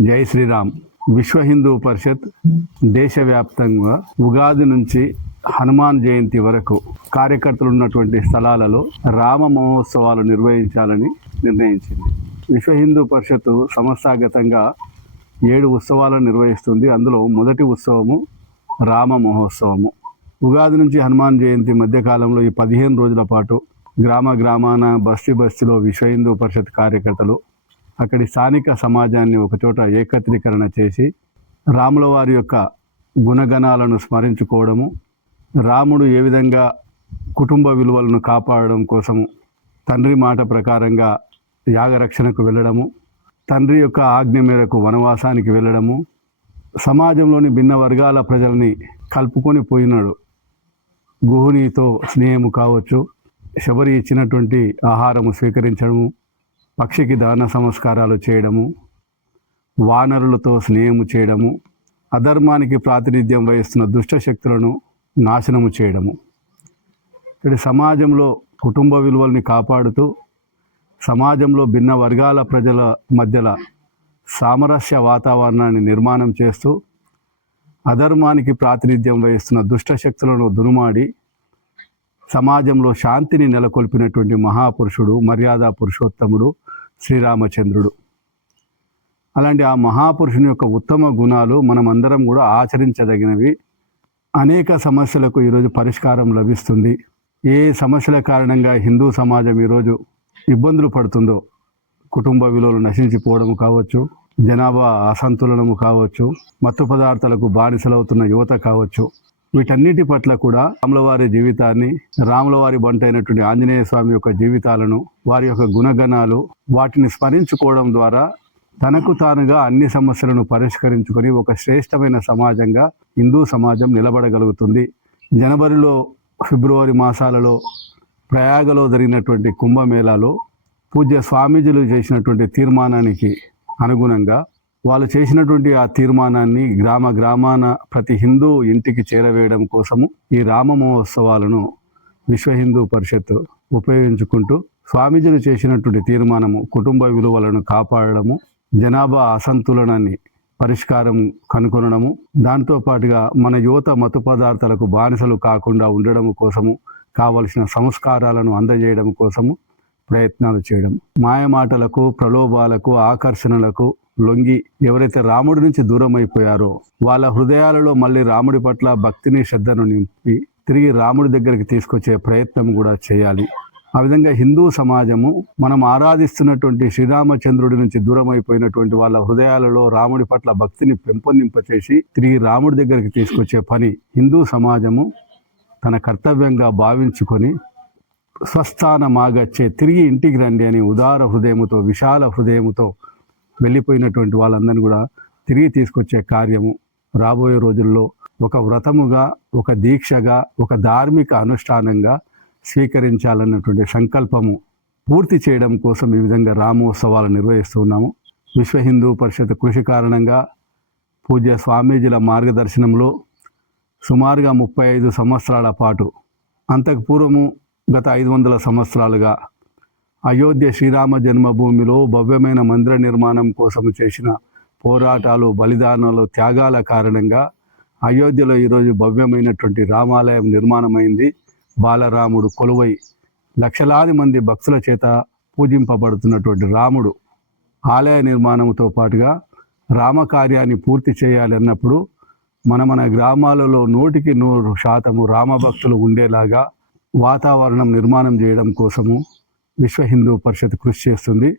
జై శ్రీరామ్. విశ్వ హిందూ పరిషత్ దేశవ్యాప్తంగా ఉగాది నుంచి హనుమాన్ జయంతి వరకు కార్యకర్తలు ఉన్నటువంటి స్థలాలలో రామ మహోత్సవాలు నిర్వహించాలని నిర్ణయించింది. విశ్వ హిందూ పరిషత్ సంస్థాగతంగా ఏడు ఉత్సవాలను నిర్వహిస్తుంది. అందులో మొదటి ఉత్సవము రామ మహోత్సవము. ఉగాది నుంచి హనుమాన్ జయంతి మధ్యకాలంలో ఈ పదిహేను రోజుల పాటు గ్రామ గ్రామాన బస్తీ బస్తీలో విశ్వ హిందూ పరిషత్ కార్యకర్తలు అక్కడి స్థానిక సమాజాన్ని ఒకచోట ఏకత్రీకరణ చేసి రాముల వారి యొక్క గుణగణాలను స్మరించుకోవడము రాముడు ఏ విధంగా కుటుంబ విలువలను కాపాడడం కోసము తండ్రి మాట ప్రకారంగా యాగరక్షణకు వెళ్ళడము తండ్రి యొక్క ఆజ్ఞ మేరకు వనవాసానికి వెళ్ళడము సమాజంలోని భిన్న వర్గాల ప్రజల్ని కలుపుకొని పోయినాడు. గుహునితో స్నేహము కావచ్చు శబరి ఇచ్చినటువంటి ఆహారము స్వీకరించడము పక్షికి దాన సంస్కారాలు చేయడము వానరులతో స్నేహము చేయడము అధర్మానికి ప్రాతినిధ్యం వహిస్తున్న దుష్ట శక్తులను నాశనము చేయడము. ఇక్కడ సమాజంలో కుటుంబ విలువల్ని కాపాడుతూ సమాజంలో భిన్న వర్గాల ప్రజల మధ్యల సామరస్య వాతావరణాన్ని నిర్మాణం చేస్తూ అధర్మానికి ప్రాతినిధ్యం వహిస్తున్న దుష్ట శక్తులను దునుమాడి సమాజంలో శాంతిని నెలకొల్పినటువంటి మహాపురుషుడు మర్యాద పురుషోత్తముడు శ్రీరామచంద్రుడు. అలాంటి ఆ మహాపురుషుని యొక్క ఉత్తమ గుణాలు మనమందరం కూడా ఆచరించదగినవి. అనేక సమస్యలకు ఈరోజు పరిష్కారం లభిస్తుంది. ఏ సమస్యల కారణంగా హిందూ సమాజం ఈరోజు ఇబ్బందులు పడుతుందో కుటుంబ విలువలు నశించిపోవడం కావచ్చు జనాభా అసంతులనము కావచ్చు మత్తు పదార్థాలకు బానిసలవుతున్న యువత కావచ్చు వీటన్నిటి పట్ల కూడా రాములవారి జీవితాన్ని రాములవారి బంట అయినటువంటి ఆంజనేయ స్వామి యొక్క జీవితాలను వారి యొక్క గుణగణాలు వాటిని స్మరించుకోవడం ద్వారా తనకు తానుగా అన్ని సమస్యలను పరిష్కరించుకొని ఒక శ్రేష్టమైన సమాజంగా హిందూ సమాజం నిలబడగలుగుతుంది. జనవరిలో ఫిబ్రవరి మాసాలలో ప్రయాగలో జరిగినటువంటి కుంభమేళాలో పూజ్య స్వామీజీలు చేసినటువంటి తీర్మానానికి అనుగుణంగా వాళ్ళు చేసినటువంటి ఆ తీర్మానాన్ని గ్రామ గ్రామాన ప్రతి హిందూ ఇంటికి చేరవేయడం కోసము ఈ రామ మహోత్సవాలను విశ్వ హిందూ పరిషత్ ఉపయోగించుకుంటూ స్వామీజీలు చేసినటువంటి తీర్మానము కుటుంబ విలువలను కాపాడడము జనాభా అసంతులనాన్ని పరిష్కారం కనుగొనడము దాంతో పాటుగా మన యువత మత పదార్థాలకు బానిసలు కాకుండా ఉండడం కోసము కావలసిన సంస్కారాలను అందజేయడం కోసము ప్రయత్నాలు చేయడం. మాయమాటలకు ప్రలోభాలకు ఆకర్షణలకు లొంగి ఎవరైతే రాముడి నుంచి దూరం అయిపోయారో వాళ్ళ హృదయాలలో మళ్ళీ రాముడి పట్ల భక్తిని శ్రద్ధను నింపి తిరిగి రాముడి దగ్గరికి తీసుకొచ్చే ప్రయత్నం కూడా చేయాలి. ఆ విధంగా హిందూ సమాజము మనం ఆరాధిస్తున్నటువంటి శ్రీరామచంద్రుడి నుంచి దూరం అయిపోయినటువంటి వాళ్ళ హృదయాలలో రాముడి పట్ల భక్తిని పెంపొందింపచేసి తిరిగి రాముడి దగ్గరికి తీసుకొచ్చే పని హిందూ సమాజము తన కర్తవ్యంగా భావించుకొని స్వస్థానమాగచ్చే తిరిగి ఇంటికి రండి అని ఉదార హృదయముతో విశాల హృదయముతో వెళ్ళిపోయినటువంటి వాళ్ళందరినీ కూడా తిరిగి తీసుకొచ్చే కార్యము రాబోయే రోజుల్లో ఒక వ్రతముగా ఒక దీక్షగా ఒక ధార్మిక అనుష్ఠానంగా స్వీకరించాలన్నటువంటి సంకల్పము పూర్తి చేయడం కోసం ఈ విధంగా రామోత్సవాలు నిర్వహిస్తూ ఉన్నాము. విశ్వ హిందూ పరిషత్ కృషి కారణంగా పూజ్య స్వామీజీల మార్గదర్శనంలో సుమారుగా ముప్పై ఐదు సంవత్సరాల పాటు అంతకు పూర్వము గత ఐదు వందల సంవత్సరాలుగా అయోధ్య శ్రీరామ జన్మభూమిలో భవ్యమైన మందిర నిర్మాణం కోసం చేసిన పోరాటాలు బలిదానాలు త్యాగాల కారణంగా అయోధ్యలో ఈరోజు భవ్యమైనటువంటి రామాలయం నిర్మాణమైంది. బాలరాముడు కొలువై లక్షలాది మంది భక్తుల చేత పూజింపబడుతున్నటువంటి రాముడు ఆలయ నిర్మాణంతో పాటుగా రామకార్యాన్ని పూర్తి చేయాలన్నప్పుడు మన మన గ్రామాలలో నూటికి నూరు శాతము రామభక్తులు ఉండేలాగా వాతావరణం నిర్మాణం చేయడం కోసము విశ్వ హిందూ పరిషత్ కృషి చేస్తుంది.